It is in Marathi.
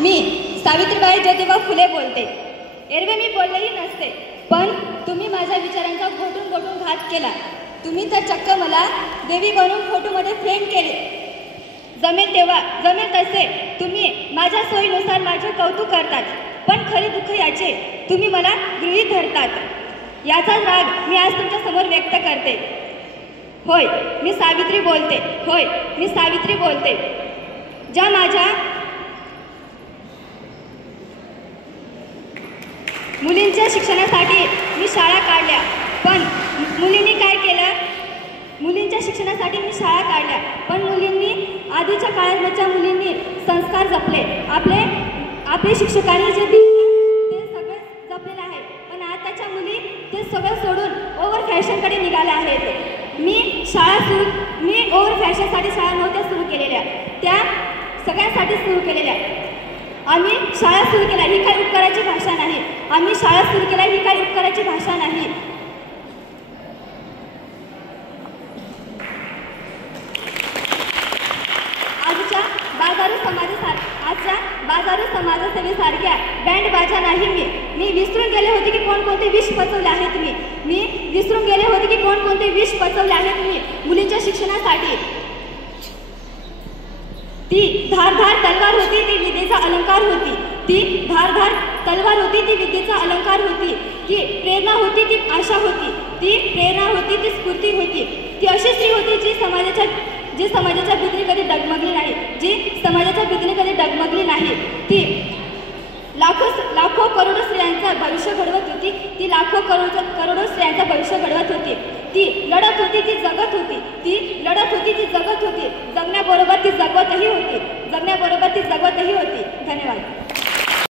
मी सावित्रीबाई ज्योतिबा फुले बोलते. एरवे मी बोललेही नसते, पण तुम्ही माझ्या विचारांचा घोटून घोटून घात केला. तुम्ही तर चक्क मला देवी बनवून फोटोमध्ये फ्रेम केले. जमेल तेव्हा जमेल तसे तुम्ही माझ्या सोयीनुसार माझे कौतुक करतात, पण खरे दुःख याचे तुम्ही मला गृहीत धरतात. याचा राग मी आज तुमच्या समोर व्यक्त करते. होय, मी सावित्री बोलते. होय, मी सावित्री बोलते. ज्या माझ्या मुलींच्या शिक्षणासाठी मी शाळा काढल्या, पण मुलींनी काय केलं? मुलींच्या शिक्षणासाठी मी शाळा काढल्या, पण मुलींनी आधीच्या काळाच्या मुलींनी संस्कार जपले. आपले शिक्षकांनी जे दिलं ते सगळे जपलेले आहे, पण आताच्या मुली ते सगळं सोडून ओव्हर फॅशनकडे निघाल्या आहेत. मी ओव्हर फॅशनसाठी शाळा नव्हत्या सुरू केलेल्या, त्या सगळ्यांसाठी सुरू केलेल्या. आम्ही शाळा सुरू केल्या ही काही उपकाराची भाषा नाही. आम्ही शाळा सुरू केल्या ही काही उपकाराची भाषा नाही. आजच्या बाजारू समाजसेवेसारख्या बँड बाजा नाही. मी विसरून गेले होते की कोणकोणते विष पचवले आहेत. मी विसरून गेले होते की कोणकोणते विष पचवले आहेत मी मुलींच्या शिक्षणासाठी. ती धारधार तलवार होती, ती विद्येचा अलंकार होती. ती धारधार तलवार होती, ती विद्येचा अलंकार होती. ती प्रेरणा होती, ती आशा होती. ती प्रेरणा होती, ती स्फूर्ती होती. ती अशी स्त्री होती जी समाजाच्या भितरी कधी डगमगली नाही. ती लाखो करोडो स्त्रियांचा भविष्य घडवत होती. ती लाखो करोडो स्त्रियांचा भविष्य घडवत होती. ती लढत होती, ती जगत होती. जगण्याबरोबर ती जगवतही होती. धन्यवाद.